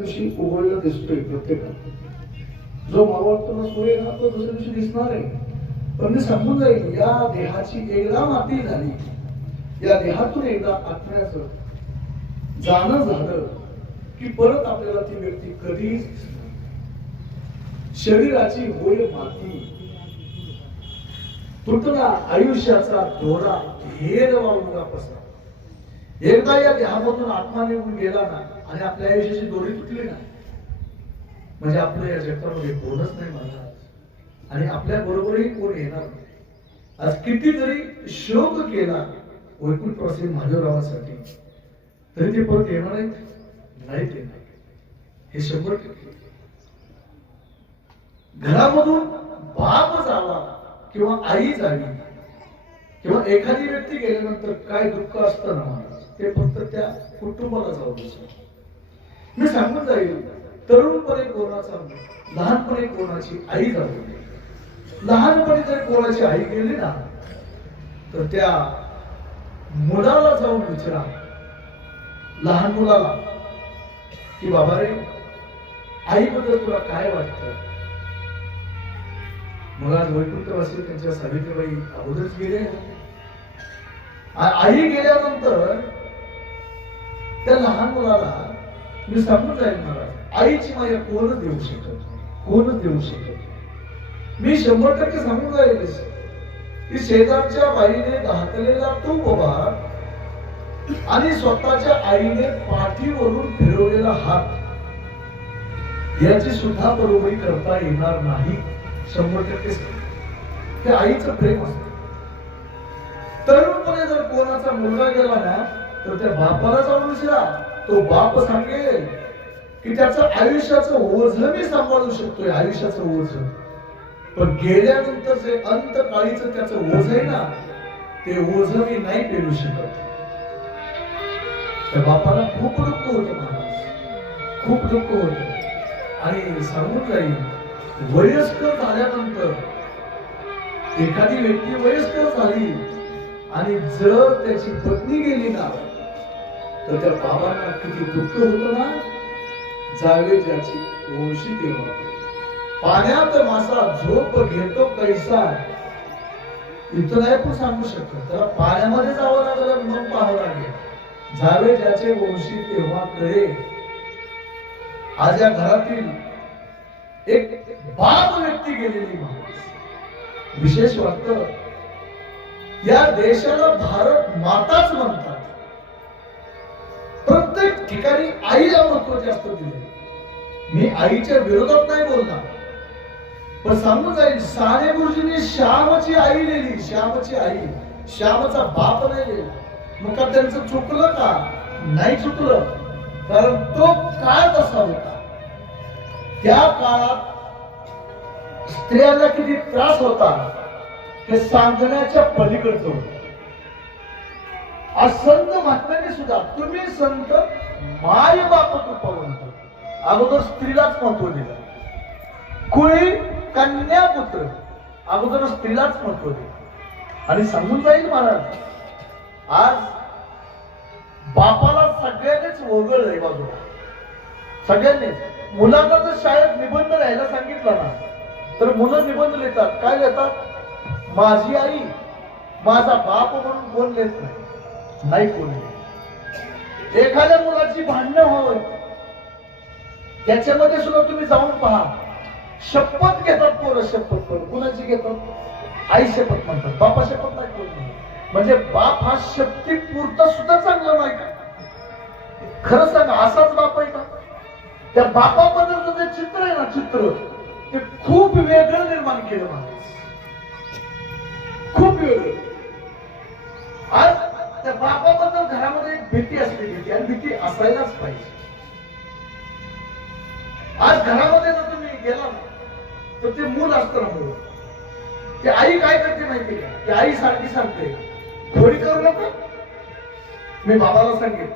दिवशी उघडला दिसतोय प्रत्येकाला जो मावळतो ना सूर्य ना तो दुसऱ्या दिवशी दिसणार आहे. पण मी समजून जाईल या देहाची एकदा माती झाली. या देहातून एकदा आत्म्याचं जाणं झालं की परत आपल्याला ती व्यक्ती कधीच शरीराची होय माती. तुटला आयुष्याचा धोरा ढेर वाळून पसरा एकदा या देहामधून आत्मा निघून गेला ना आणि आपल्या आयुष्याची दोरी तुटली ना म्हणजे आपलं या जगामध्ये कोणच नाही म्हणणार. आणि आपल्या बरोबरही कोण येणार नाही. आज किती जरी शोक केला वैकुंठवासी महादेवरावासाठी तरी ते परत येणार आहेत? नाहीत येणार. हे शंभर टक्के. घरामधून बाप जावा किंवा आई जावी किंवा एखादी व्यक्ती गेल्यानंतर काय दुःख असतं ना ते फक्त त्या कुटुंबाला जाऊ मी सांगून जाईल. तरुणपणे कोणाचा लहानपणे कोणाची आई जाऊ नये. लहानपणी जर कोणाची आई गेली ना तर त्या मुलाला जाऊन विचारा. लहान मुलाला की बाबा रे आईबद्दल तुला काय वाटतं? मग आज वैकुंठवासी त्यांच्या सावित्रीबाई अगोदरच गेले आई गेल्यानंतर त्या लहान मुलाला मी सांगून जाईल महाराज आईची माया कोणच देऊ शकत कोणच देऊ शकत मी शंभर टक्के सांगून जाईल की शेजारच्या बाईने घातलेला तो बाबा आणि स्वतःच्या आईने पाठीवरून फिरवलेला हात याची सुद्धा बरोबरी करता येणार नाही शंभर टक्के ते आईचं प्रेम असतं. तरुणपणे जर कोणाचा मुलगा गेला ना तर त्या बापाला जाऊन विचारा तो बाप सांगेल की त्याचं आयुष्याचं ओझ मी सांभाळू शकतोय आयुष्याचं ओझ. पण गेल्यानंतर जे अंतकाळीच त्याचं ओझ आहे ना ते ओझ मी नाही पेरू शकत. त्या बापाला खूप दुःख होत महाराज. खूप दुःख होत. आणि सांगून जाईल वयस्कर झाल्यानंतर एखादी व्यक्ती वयस्कर झाली आणि जर त्याची पत्नी गेली ना तर त्या बाबांना किती दुःख होत ना? जावे ज्याची ओळशी तेव्हा. पाण्यात मासा झोप घेतो कैसा. इथं नाही पण सांगू शकत. त्याला पाण्यामध्ये जावं लागलं मग पाहावं लागेल. जावे ज्याचे वंशी तेव्हा कळे आज या घरातील एक बाप व्यक्ती गेलेली माणूस. विशेष वाटतं या देशाला भारत माताच म्हणतात. प्रत्येक ठिकाणी आईला महत्त्व जास्त दिले. मी आईच्या विरोधात नाही बोलणार. पण सांगून जाईल साने गुरुजींनी श्यामची आई लिहिली. श्यामची आई श्यामचा बाप नाही लिहिला. मग का त्यांचं चुकलं का? नाही चुकलं. कारण तो काळ तसा होता. त्या काळात स्त्रियांना किती त्रास होता हे सांगण्याच्या पलीकडचं होतं. आज संत महात्म्याने सुद्धा तुम्ही संत माय बाप कृपावंत अगोदर स्त्रीलाच महत्त्व दिलं. कुळी कन्या पुत्र अगोदर स्त्रीलाच महत्त्व दिलं. आणि सांगून जाईल महाराज आज बापाला सगळ्यांनीच वगळलंय बाजूला. सगळ्यांनीच मुलांना जर शाळेत निबंध राहायला सांगितलं ना तर मुलं निबंध लिहितात. काय लिहितात? माझी आई माझा बाप म्हणून कोण लिहित नाही. नाही कोणी. एखाद्या मुलाची भांडणं होय त्याच्यामध्ये सुद्धा तुम्ही जाऊन पहा. शपथ घेतात पोरं शपथ पोरं कुणाची घेतात? आई शपथ म्हणतात. बापा शपथ नाही कोण म्हणजे बाप हा शक्ती पुरता सुद्धा चांगला नाही का? खरं सांगा असाच बाप आहे का? त्या बापाबद्दलचं जे चित्र आहे ना चित्र ते खूप वेगळं निर्माण केलं माणूस. खूप वेगळं. आज त्या बापाबद्दल घरामध्ये एक भीती असते भीती आणि भीती असायलाच पाहिजे. आज घरामध्ये जर तुम्ही गेला तर ते मूल असतं ना मूल ते आई काय करते माहिती ते आई सारखी सांगते. थोडी करू नका. मी बाबाला सांगेन.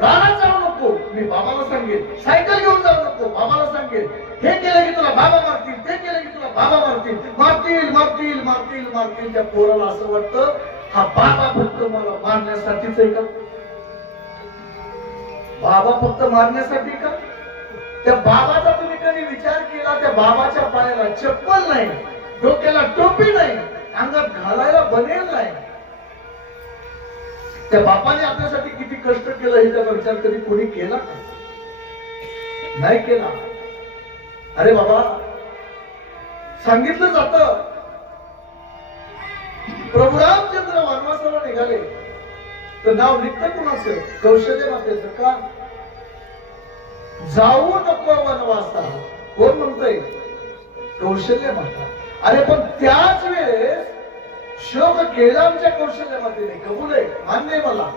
रानात जाऊ नको. मी बाबाला सांगेन. सायकल घेऊन जाऊ नको. बाबाला सांगेन. हे केलं की तुला बाबा मारतील ते केलं की तुला बाबा मारतील. मारतील मारतील मारतील मारतील. त्या पोराला असं वाटतं हा बाबा फक्त मला मारण्यासाठीच आहे का? बाबा फक्त मारण्यासाठी का? त्या बाबाचा तुम्ही कधी विचार केला? त्या बाबाच्या पायाला चप्पल नाही डोक्याला टोपी नाही अंगात घालायला बनेल नाही. त्या बापाने आपल्यासाठी किती कष्ट केलं हे त्याचा विचार कधी कोणी केला नाही केला. अरे बाबा सांगितलं जात. प्रभू रामचंद्र वनवासाला निघाले. तर नाव निघतं कोणाचं? कौशल्य मातेचं का? जाऊ नको वनवासा कोण म्हणतोय? कौशल्य माता. अरे पण त्याच वेळेस शोक केला आमच्या कौशल्य मातेने कबूल आहे. मान्य मला.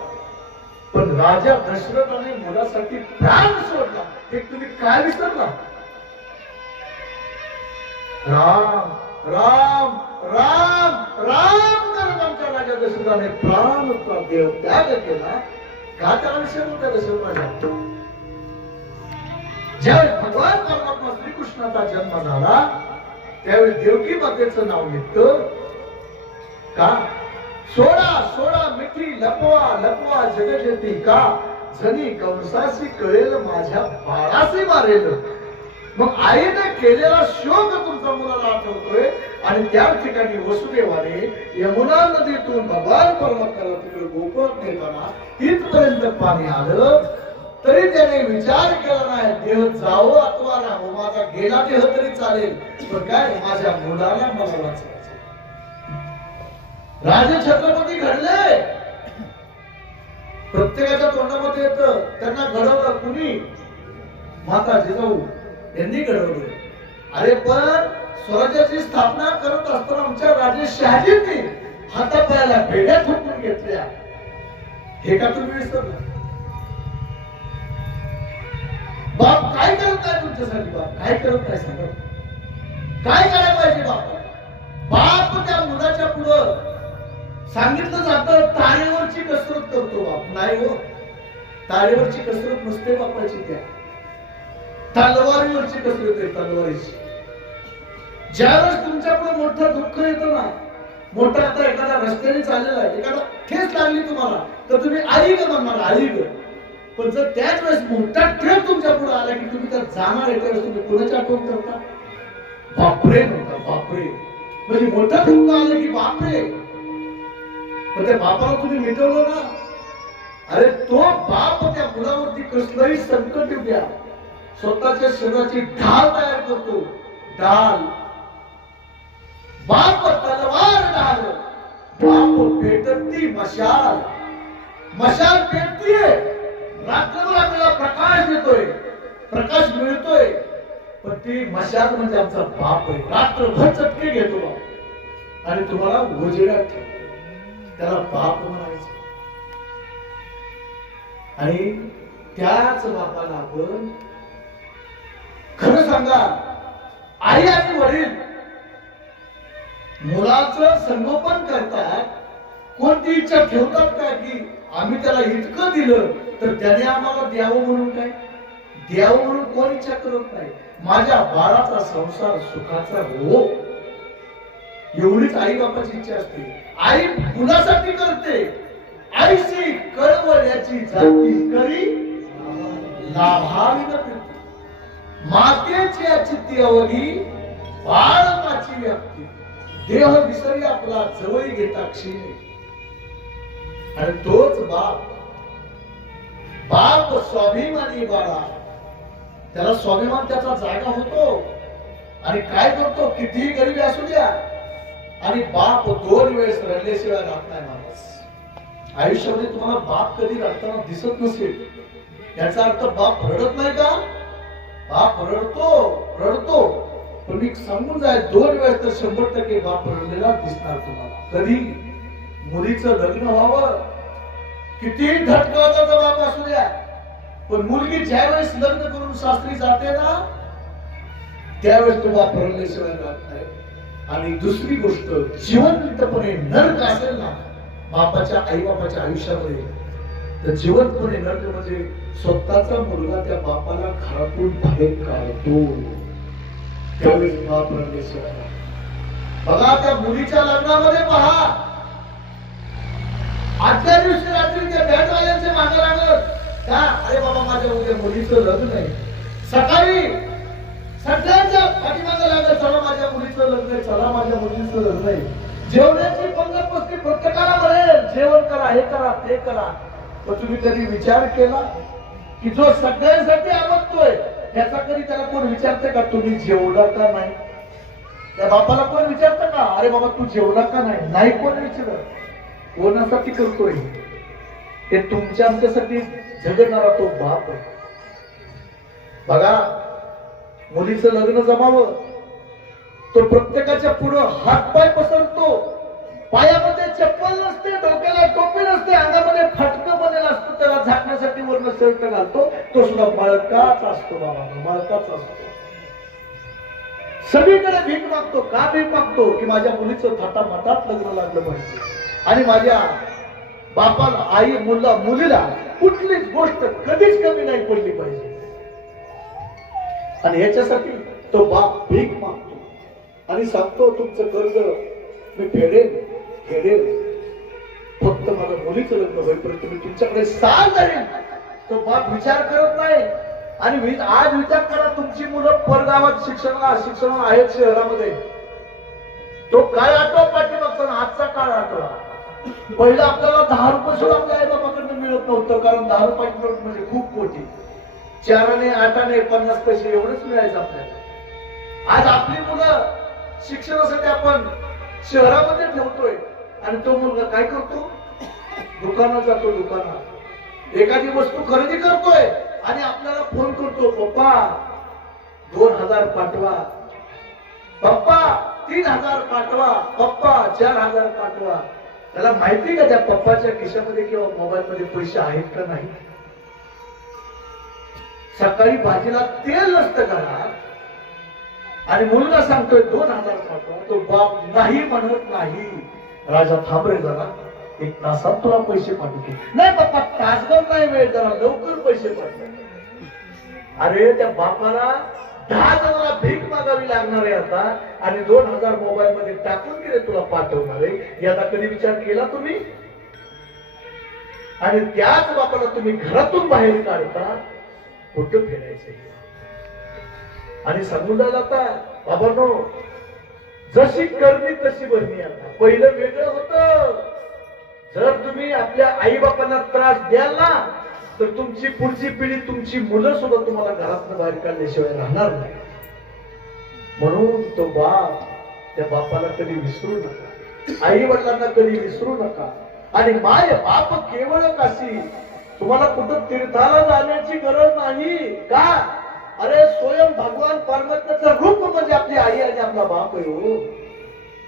पण राजा दशरथाने मुलासाठी प्राण सोडला. हे तुम्ही काय विसरला? राम. राम राम राम करत आमच्या राजा दशरथाने प्राण देव त्याग केला का त्याला विसरलो त्या दशरथाच्या ज्यावेळेस भगवान परमात्मा श्रीकृष्णाचा जन्म झाला. त्यावेळी देवकी मातेचं नाव निघतं. का? सोडा सोडा मिठी लपवा लपवा जगजेती का? जनी कंसासी कळेल माझ्या बाळासी मारेल. मग आईने केलेला शोध तुमचा मुलाला आठवतोय आणि त्या ठिकाणी वसुदेवाने यमुना नदीतून भगवान परमात्म्याला तिकडे गोकुळात नेताना इथपर्यंत पाणी आलं. तरी त्याने विचार केला नाही देह जावं अथवा ना माझा गेला देह तरी चालेल. पण काय माझ्या मुलाला मला वाचवायचं राजे छत्रपती घडले. प्रत्येकाच्या तोंडामध्ये येत त्यांना घडवलं कुणी? माता जिजाऊ यांनी घडवली. अरे पण स्वराज्याची स्थापना करत असताना आमच्या राजे शहाजींनी हातापायाला भेड्या थोपून घेतल्या. हे का तुम्ही विसरला? बाप काय करत आहे तुमच्यासाठी बाप? काय करत आहे सांगा? काय करायला पाहिजे बाप? बाप त्या मुलाच्या पुढं सांगितलं जातं तारेवरची कसरत करतो बाप. नाही हो. तारेवरची कसरत नसते बापाची त्या तलवारीवरची कसरत आहे तलवारीची? ज्यावेळेस तुमच्या मोठं दुःख येतं ना मोठा आता एखादा रस्त्याने चाललेला आहे एखादा ठेच लागली तुम्हाला तर तुम्ही आई ग मला आई ग. पण जर त्याच वेळेस मोठा ट्रक तुमच्यापुढे आला की तुम्ही तर जाणार एका वेळेस तुम्ही कुणाची आठवण करता? बापरे म्हणता बापरे. म्हणजे मोठा दुःख आलं की बापरे. पण त्या बापाला तुम्ही मिटवलं ना अरे तो बाप त्या मुलावरती कसलंही संकट येऊ द्या स्वतःच्या शरीराची ढाल तयार करतो. ढाल. बाप तलवार ढाल. बाप पेटती मशाल. मशाल पेटतीये रात्रभर आपल्याला प्रकाश देतोय प्रकाश मिळतोय. पण ती मशाल म्हणजे आमचा बाप आहे. रात्रभर चटके घेतो बाप. आणि तुम्हाला उजेडात ठेवतो. त्याला बाप म्हणायचं. आणि त्याच बापाला आपण सांगा. आई आणि वडील मुलाचं संगोपन करतात कोणती इच्छा ठेवतात का की आम्ही त्याला इतकं दिलं तर त्याने आम्हाला द्यावं म्हणून काय? द्यावं म्हणून कोण इच्छा करत नाही? माझ्या बाळाचा संसार सुखाचा हो. एवढीच आई बापाची इच्छा असते. आई मुलासाठी करते? आईशी कळवल्याची जाती करी लाभावी न मातेची चित्ती अवघी बाळकाची व्याप्ती. देह विसरी आपला जवळ घेता क्षीण आणि तोच बाप बाप स्वाभिमानी बाळा. त्याला स्वाभिमान त्याचा जागा होतो. आणि काय करतो? कितीही गरिबी असू द्या. आणि बाप दोन वेळेस रडल्याशिवाय राहत नाही माणूस. आयुष्यामध्ये तुम्हाला बाप कधी रडताना दिसत नसेल. याचा अर्थ बाप रडत नाही का? बाप रडतो रडतो. पण मी सांगून जाय दोन वेळेस तर शंभर टक्के बाप रडलेला दिसणार तुम्हाला. कधी? मुलीचं लग्न व्हावं. किती धटकावता बाप असू द्या. पण मुलगी ज्या वेळेस लग्न करून सासरी जाते ना त्यावेळेस तो बाप रडल्याशिवाय राहत नाही. आणि दुसरी गोष्ट जिवंतपणे नरक असेल ना बापाच्या आई बापाच्या आयुष्यामध्ये तर जिवंतपणे नरक म्हणजे स्वतःचा मुलगा त्या बापाला घरातून बाहेर काढतो. त्यावेळेस बाप रंगेश्वर बघा त्या मुलीच्या लग्नामध्ये पहा. आजच्या दिवशी रात्री त्या बँडवाल्यांचे मागे लागत का अरे बाबा माझ्या उद्या मुलीचं लग्न आहे. सकाळी सगळ्यांच्या पाठीमागे लागलं चला माझ्या मुलीचं लग्न आहे चला माझ्या मुलीचं लग्न आहे. जेवणाची पंगत पस्ती प्रत्येकाला म्हणेल जेवण करा हे करा ते करा. पण तुम्ही कधी विचार केला की जो सगळ्यांसाठी आवडतोय त्याचा कधी त्याला कोण विचारते का तुम्ही जेवला का नाही? त्या बापाला कोण विचारतं का अरे बाबा तू जेवला का नाही? नाही कोण विचारत. कोणासाठी करतोय? ते तुमच्या आमच्यासाठी झगडणारा तो बाप आहे. बघा मुलीचं लग्न जमावं तो प्रत्येकाच्या पुढं हातपाय पसरतो. पायामध्ये चप्पल नसते डोक्याला टोपी नसते अंगामध्ये फटकं बनेल असतं त्याला झाकण्यासाठी वर्ण शर्ट घालतो. तो सुद्धा मळकाच असतो बाबा मळकाच असतो. सगळीकडे भीक मागतो का भीक मागतो? की माझ्या मुलीचं थाटामाटात लग्न लागलं पाहिजे. आणि माझ्या बापाला आई मुला मुलीला कुठलीच गोष्ट कधीच कमी नाही पडली पाहिजे. आणि याच्यासाठी तो बाप भीक मागतो. आणि सांगतो तुमचं कर्ज मी फेडेल फेडेल फक्त माझ्या मुलीचं लग्न होईपर्यंत मी तुमच्याकडे साल जाईल तो बाप विचार करत नाही. आणि आज विचार करा तुमची मुलं परगावात शिक्षणाला शिक्षणाला आहेत शहरामध्ये. तो काय आठवा पाठीमागचा आजचा काळ आठवा? पहिलं आपल्याला दहा रुपये सुद्धा आपल्या आई बाबाकडनं मिळत नव्हतं कारण दहा रुपयाची नोट म्हणजे खूप मोठी. चाराने आठाने पन्नास पैसे एवढंच मिळायचं आपल्याला. आज आपली मुलं शिक्षणासाठी आपण शहरामध्ये ठेवतोय. आणि तो मुलगा काय करतो? दुकानात जातो दुकानात एखादी वस्तू खरेदी करतोय आणि आपल्याला फोन करतो पप्पा दोन हजार पाठवा. पप्पा तीन हजार पाठवा. पप्पा चार हजार पाठवा. त्याला माहिती का त्या पप्पाच्या खिशामध्ये किंवा मोबाईल मध्ये पैसे आहेत का नाही? सकाळी भाजीला तेल नसतं घरात. आणि मुलगा सांगतोय दोन हजार पाठवा. तो बाप नाही म्हणत नाही. राजा थांबरे जरा. एक तासात तुला पैसे पाठवते. नाही पप्पा तासभर नाही वेळ जरा. लवकर पैसे पाठव. अरे त्या बापाला दहा जणांना भीक मागावी लागणार आहे आता. आणि दोन हजार मोबाईल मध्ये टाकून गेले तुला पाठवणार आहे. याचा कधी विचार केला तुम्ही? आणि त्याच बापाला तुम्ही घरातून बाहेर काढता कुठं फिरायचं आणि सांगून जाता आता बाबांनो जशी करणी तशी भरणी आता. पहिलं वेगळं होत. जर तुम्ही आपल्या आई बापांना त्रास द्याल ना तर तुमची पुढची पिढी तुमची मुलं सुद्धा तुम्हाला घरातनं बाहेर काढल्याशिवाय राहणार नाही. म्हणून तो बाप त्या बापाला कधी विसरू नका. आई वडिलांना कधी विसरू नका. आणि माय बाप केवळ काशी. तुम्हाला कुठं तीर्थाला जाण्याची गरज नाही. का? अरे स्वयं भगवान परमात्म्याचं रूप म्हणजे आपली आई आणि आपला बाप आहे हो.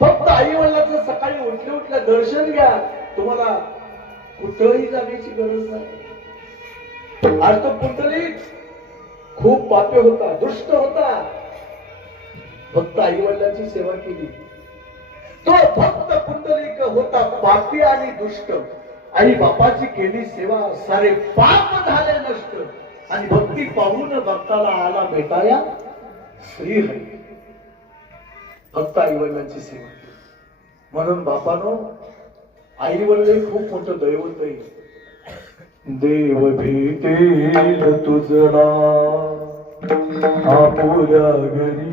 फक्त आई वडिलांचं सकाळी उठल्या उठल्या दर्शन घ्या. तुम्हाला कुठंही जाण्याची गरज नाही. आज तो कुठली खूप पापे होता दुष्ट होता. फक्त आई वडिलांची सेवा केली. तो फक्त पुंडलिक होता पापी आणि दुष्ट. आई बापाची केली सेवा सारे पाप झाले नष्ट. आणि भक्ती पाहून भक्ताला आला भेटाया श्रीहरी भक्त आई वडिलांची सेवा. म्हणून बापानो आई वडील खूप मोठं दैवत आहे. देव भेटेल तुझला. आपुल्या घरी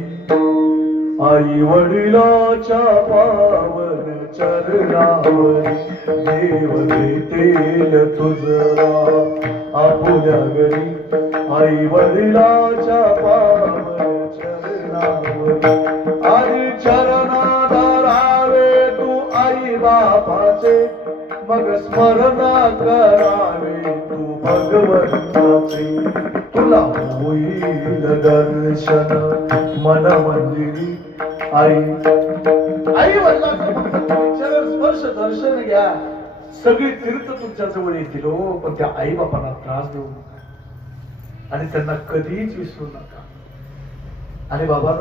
आई वडिलाच्या पावन चरणावर देव देतील तुझला आपुल्या घरी आई वडिलाच्या पावन चरणावर आणि चरणा धरावे तू आई बापाचे मग स्मरण करावे तू भगवंताचे तुला होईल दर्शन मन मंदिरी आई आई वडिलांचं स्पर्श दर्शन घ्या. सगळी तीर्थ तुमच्या जवळ येतील हो पण त्या आई बापांना त्रास देऊ नका. आणि त्यांना कधीच विसरू नका. आणि बाबा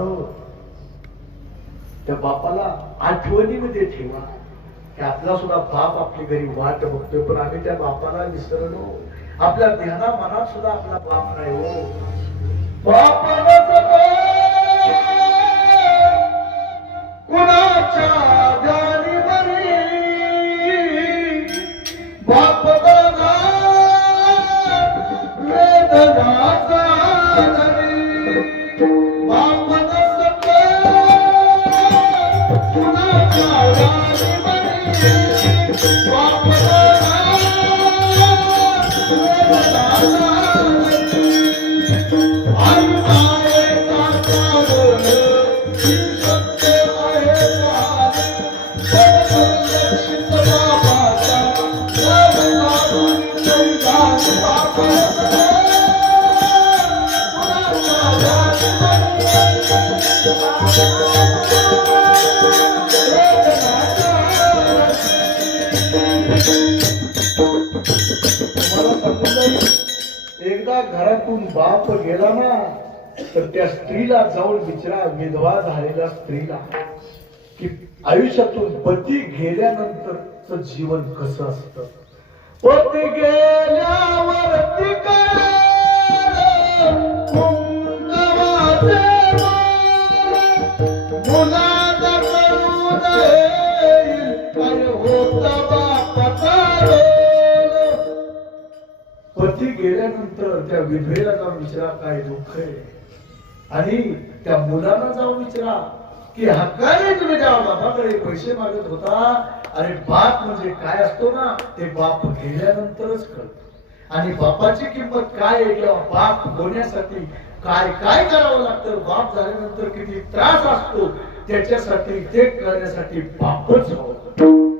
त्या बापाला आठवणीमध्ये ठेवा की आपला सुद्धा बाप आपली घरी वाट बघतोय पण आम्ही त्या बापाला विसरलो. आपल्या ध्याना मनात सुद्धा आपला बाप नाही हो. बापा एकदा घरातून बाप गेला ना तर त्या स्त्रीला जाऊन विचारा विधवा झालेल्या स्त्रीला. की आयुष्यातून पती गेल्यानंतरच जीवन कसं असतं? पती गेल्यावर काय पती गेल्यानंतर त्या विधवेला जाऊन विचारा काय दुःख आहे? आणि त्या मुलाला जाऊन विचारा की हक्काने तुम्ही त्या बापाकडे पैसे मागत होता? आणि बाप म्हणजे काय असतो ना ते बाप गेल्यानंतरच कळत. आणि बापाची किंमत काय आहे? किंवा बाप होण्यासाठी काय काय करावं लागतं? बाप झाल्यानंतर किती त्रास असतो? त्याच्यासाठी ते करण्यासाठी बापच हवं.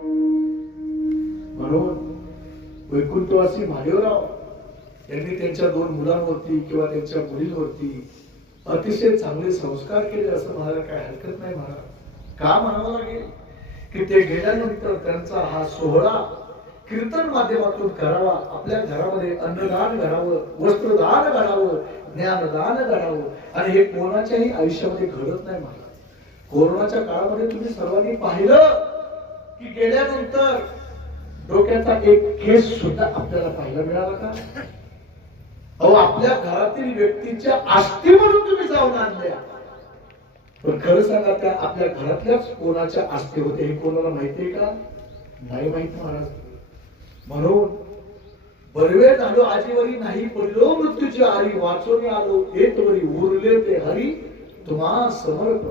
म्हणून वैकुंठवासी महादेवराव यांनी त्यांच्या दोन मुलांवरती किंवा त्यांच्या मुलींवरती अतिशय चांगले संस्कार केले असं म्हणायला काय हरकत नाही म्हणा का म्हणावं लागेल? की ते गेल्यानंतर त्यांचा हा सोहळा कीर्तन माध्यमातून करावा आपल्या घरामध्ये अन्नदान घडावं वस्त्रदान घडावं ज्ञानदान घडावं आणि हे कोणाच्याही आयुष्यामध्ये घडत नाही मला कोरोनाच्या काळामध्ये तुम्ही सर्वांनी पाहिलं की गेल्यानंतर डोक्याचा एक केस सुद्धा आपल्याला पाहायला मिळाला का? अहो आपल्या घरातील व्यक्तीच्या आस्ती म्हणून तुम्ही जाऊन आणल्या. पण खरं सांगा त्या आपल्या घरातल्याच कोणाच्या आस्ती होते हे कोणाला माहितीये का? नाही माहीत महाराज. म्हणून बरवे झालो आजीवरी नाही पडलो मृत्यूची आरी वाचून आलो येत वरी उरले ते हरी तुम्हा समर्प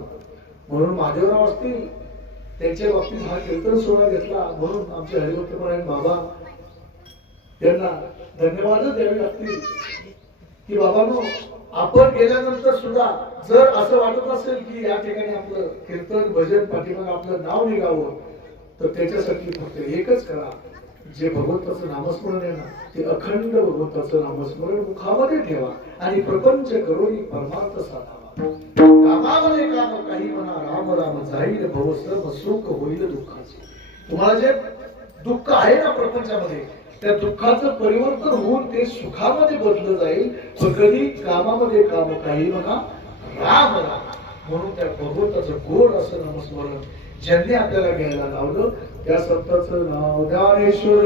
म्हणून महादेवराव असतील त्यांच्या बाबतीत हा कीर्तन सोहळा घेतला म्हणून आमचे हरिभक्तपरायण बाबा त्यांना धन्यवादच द्यावे लागतील. की बाबांनो आपण गेल्यानंतर सुद्धा जर असं वाटत असेल की या ठिकाणी आपलं कीर्तन भजन पाठीमाग आपलं नाव निघावं तर त्याच्यासाठी फक्त एकच करा. जे भगवंताचं नामस्मरण आहे ना ते अखंड भगवंताचं नामस्मरण मुखामध्ये ठेवा आणि प्रपंच करून परमार्थ साधावा. कामामध्ये काम काही म्हणा राम राम जाईल भवस्त्र सुख होईल दुःखाचे. तुम्हाला जे दुःख आहे ना प्रपंचामध्ये त्या दुःखाचं परिवर्तन होऊन ते सुखामध्ये बदललं जाईल. पण कधी कामामध्ये काम काही म्हणा राम राम. म्हणून त्या भगवंताचं गोड असं नमस्मरण ज्यांनी आपल्याला घ्यायला लावलं त्या सत्ताचं नाव ज्ञानेश्वर